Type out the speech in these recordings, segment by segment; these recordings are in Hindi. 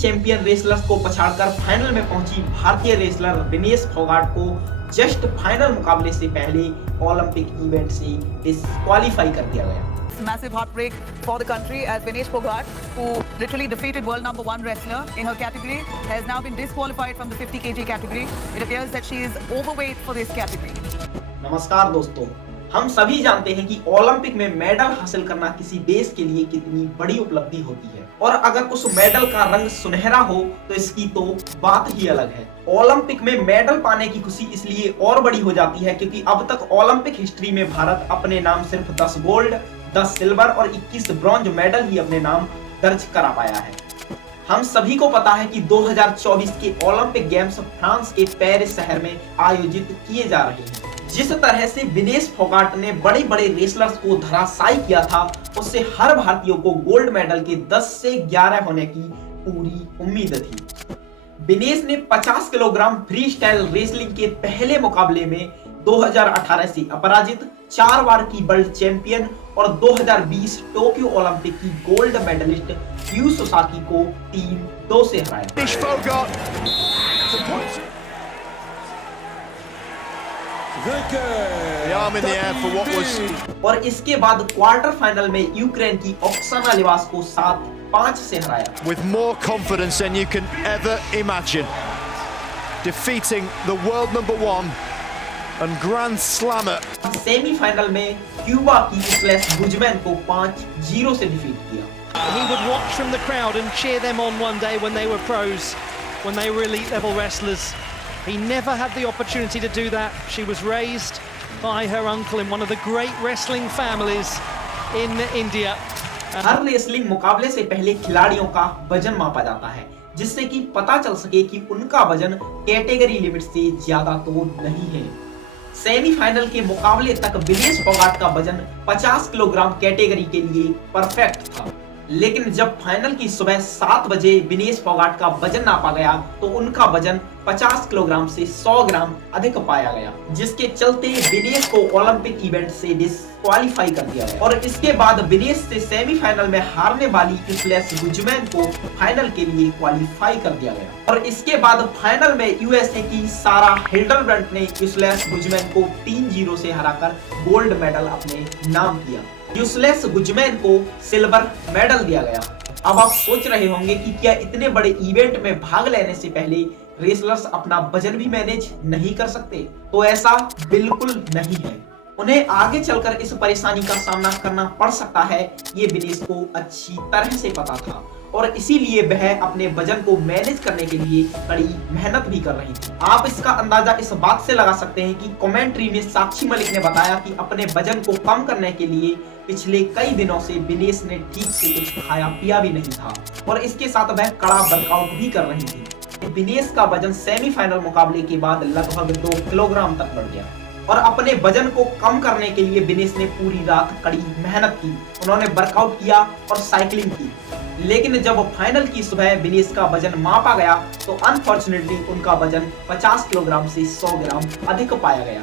चैंपियन रेसलर्स को पछाड़कर फाइनल में पहुंची भारतीय रेसलर विनेश फोगाट को जस्ट फाइनल मुकाबले से पहले ओलंपिक इवेंट से डिस्क्वालीफाई कर दिया गया। Massive heartbreak for the country as Vinesh Phogat, who literally defeated world number 1 wrestler in her category, has now been disqualified from the 50 kg category. It appears that she is overweight for this category. नमस्कार दोस्तों, हम सभी जानते हैं कि ओलंपिक में मेडल हासिल करना किसी देश के लिए कितनी बड़ी उपलब्धि होती है और अगर उस मेडल का रंग सुनहरा हो तो इसकी तो बात ही अलग है। ओलंपिक में मेडल पाने की खुशी इसलिए और बड़ी हो जाती है क्योंकि अब तक ओलंपिक हिस्ट्री में भारत अपने नाम सिर्फ 10 गोल्ड, 10 सिल्वर और 21 ब्रॉन्ज मेडल ही अपने नाम दर्ज करा पाया है। हम सभी को पता है कि 2024 के ओलंपिक गेम्स फ्रांस के पेरिस शहर में आयोजित किए जा रहे हैं। जिस तरह से विनेश फोगाट ने बड़े बड़े रेसलर्स को धराशायी किया था, उससे हर भारतीय को गोल्ड मेडल के 10 से 11 होने की पूरी उम्मीद थी। विनेश ने 50 किलोग्राम फ्री स्टाइल रेसलिंग के पहले मुकाबले में 2018 से अपराजित, 4 बार की वर्ल्ड चैंपियन और 2020 टोक्यो ओलंपिक की गोल्ड मेडलिस्ट यू सोसाकी को 3-2 से हराया। और इसके बाद क्वार्टर फाइनल में यूक्रेन की ओक्साना लिबास को 7-5 से हराया। With more confidence than you can ever imagine, defeating the world number 1 and Grand Slammer. Semifinal में क्यूबा की स्लेस गुजमैन को 5-0 से डिफीट किया। He would watch from the crowd and cheer them on one day when they were pros, when they were elite level wrestlers. He never had the opportunity to do that. She was raised by her uncle in one of the great wrestling families in India. Her wrestling मुकाबले से पहले खिलाड़ियों का वजन मापा जाता है जिससे कि पता चल सके कि उनका वजन कैटेगरी लिमिट से ज्यादा तो नहीं है। सेमीफाइनल के मुकाबले तक विनेश फोगाट का वजन 50 किलोग्राम कैटेगरी के लिए परफेक्ट था, लेकिन जब फाइनल की सुबह 7 बजे विनेश फोगाट का वजन नापा गया तो उनका वजन 50 किलोग्राम से 100 ग्राम अधिक पाया गया, जिसके चलते विनेश को ओलंपिक इवेंट से डिस्क्वालीफाई कर दिया गया। और इसके बाद विनेश से सेमीफाइनल में हारने वाली स्लेस गुजमैन को फाइनल के लिए क्वालिफाई कर दिया गया। और इसके बाद फाइनल में यूएसए की सारा हिल्डरब्रंट ने स्लेस गुजमैन को 3-0 से हराकर गोल्ड मेडल अपने नाम किया। यूसलेस गुजमैन को सिल्वर मेडल दिया गया। अब आप सोच रहे होंगे कि क्या इतने बड़े इवेंट में भाग लेने से पहले रेसलर्स अपना वजन भी मैनेज नहीं कर सकते? तो ऐसा बिल्कुल नहीं है। उन्हें आगे चलकर इस परेशानी का सामना करना पड़ सकता है, ये विनेश को अच्छी तरह से पता था और इसीलिए वह अपने वजन को मैनेज करने के लिए कड़ी मेहनत भी कर रही थी। आप इसका अंदाजा इस बात से लगा सकते हैं कि कमेंट्री में साक्षी मलिक ने बताया कि अपने वजन को कम करने के लिए पिछले कई दिनों से विनेश ने ठीक से कुछ खाया पिया भी नहीं था और इसके साथ वह कड़ा वर्कआउट भी कर रही थी। विनेश का वजन सेमीफाइनल मुकाबले के बाद लगभग 2 किलोग्राम तक बढ़ गया और अपने वजन को कम करने के लिए विनेश ने पूरी रात कड़ी मेहनत की। उन्होंने वर्कआउट किया और साइकिलिंग की, लेकिन जब फाइनल की सुबह विनेश का वजन मापा गया तो अनफॉर्चुनेटली उनका वजन 50 किलोग्राम से 100 ग्राम अधिक पाया गया।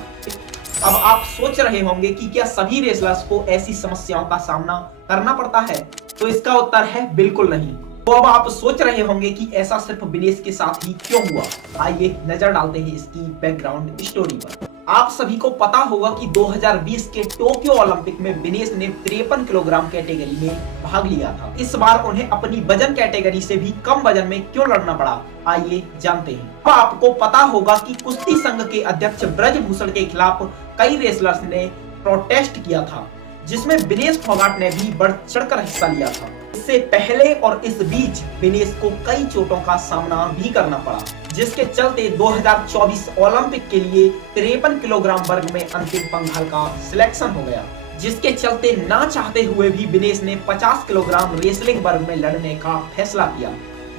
अब आप सोच रहे होंगे कि क्या सभी रेसलर्स को ऐसी समस्याओं का सामना करना पड़ता है? तो इसका उत्तर है बिल्कुल नहीं। तो अब आप सोच रहे होंगे कि ऐसा सिर्फ विनेश के साथ ही क्यों हुआ? आइए नजर डालते हैं इसकी बैकग्राउंड स्टोरी पर। आप सभी को पता होगा कि 2020 के टोक्यो ओलंपिक में विनेश ने 53 किलोग्राम कैटेगरी में भाग लिया था। इस बार उन्हें अपनी वजन कैटेगरी से भी कम वजन में क्यों लड़ना पड़ा? आइए जानते हैं। अब आपको पता होगा कि कुश्ती संघ के अध्यक्ष ब्रजभूषण के खिलाफ कई रेसलर्स ने प्रोटेस्ट किया था, जिसमें विनेश फोगाट ने भी बढ़ चढ़कर हिस्सा लिया था। इससे पहले और इस बीच विनेश को कई चोटों का सामना भी करना पड़ा, जिसके चलते 2024 ओलंपिक के लिए 53 किलोग्राम वर्ग में अंतिम पंघाल का सिलेक्शन हो गया, जिसके चलते ना चाहते हुए भी विनेश ने 50 किलोग्राम रेसलिंग वर्ग में लड़ने का फैसला किया,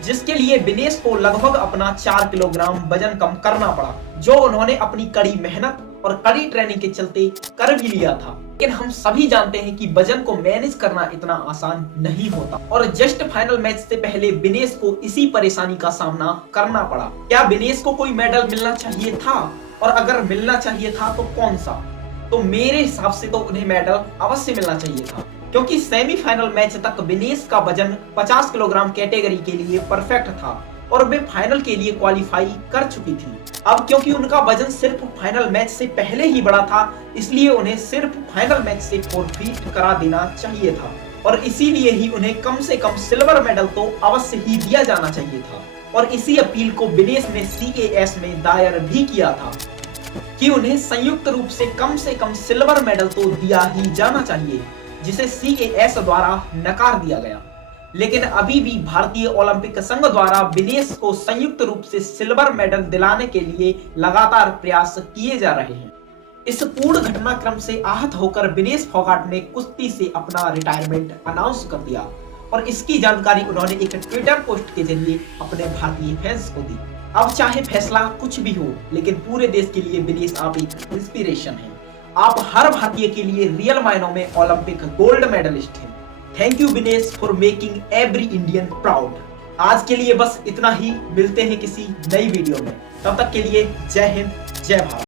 जिसके लिए विनेश को लगभग अपना 4 किलोग्राम वजन कम करना पड़ा, जो उन्होंने अपनी कड़ी मेहनत और कड़ी ट्रेनिंग के चलते कर भी लिया था। लेकिन हम सभी जानते हैं कि वजन को मैनेज करना इतना आसान नहीं होता और जस्ट फाइनल मैच से पहले विनेश को इसी परेशानी का सामना करना पड़ा। क्या विनेश को कोई मेडल मिलना चाहिए था? और अगर मिलना चाहिए था तो कौन सा? तो मेरे हिसाब से तो उन्हें मेडल अवश्य मिलना चाहिए था। क्योंकि सेमीफाइनल मैच तक विनेश का वजन 50 किलोग्राम कैटेगरी के लिए परफेक्ट था और वे फाइनल के लिए क्वालिफाई कर चुकी थी। अब क्योंकि उनका वजन सिर्फ फाइनल मैच से पहले ही बढ़ा था, इसलिए उन्हें सिर्फ फाइनल मैच से फॉरफीट करा देना चाहिए था और इसीलिए ही उन्हें कम से कम सिल्वर मेडल तो अवश्य ही दिया जाना चाहिए था। और इसी अपील को विनेश ने CAS में दायर भी किया था कि उन्हें संयुक्त रूप से कम सिल्वर मेडल तो दिया ही जाना चाहिए, जिसे CAS द्वारा नकार दिया गया। लेकिन अभी भी भारतीय ओलंपिक संघ द्वारा विनेश को संयुक्त रूप से सिल्वर मेडल दिलाने के लिए लगातार प्रयास किए जा रहे हैं। इस पूर्ण घटनाक्रम से आहत होकर विनेश फोगाट ने कुश्ती से अपना रिटायरमेंट अनाउंस कर दिया और इसकी जानकारी उन्होंने एक ट्विटर पोस्ट के जरिए अपने भारतीय फैंस को दी। अब चाहे फैसला कुछ भी हो, लेकिन पूरे देश के लिए विनेश आप एक इंस्पिरेशन हैं। आप हर भारतीय के लिए रियल मायनों में ओलंपिक गोल्ड मेडलिस्ट हैं। Thank you Vinesh for making every Indian proud. आज के लिए बस इतना ही, मिलते हैं किसी नई वीडियो में। तब तक के लिए जय हिंद, जय भारत।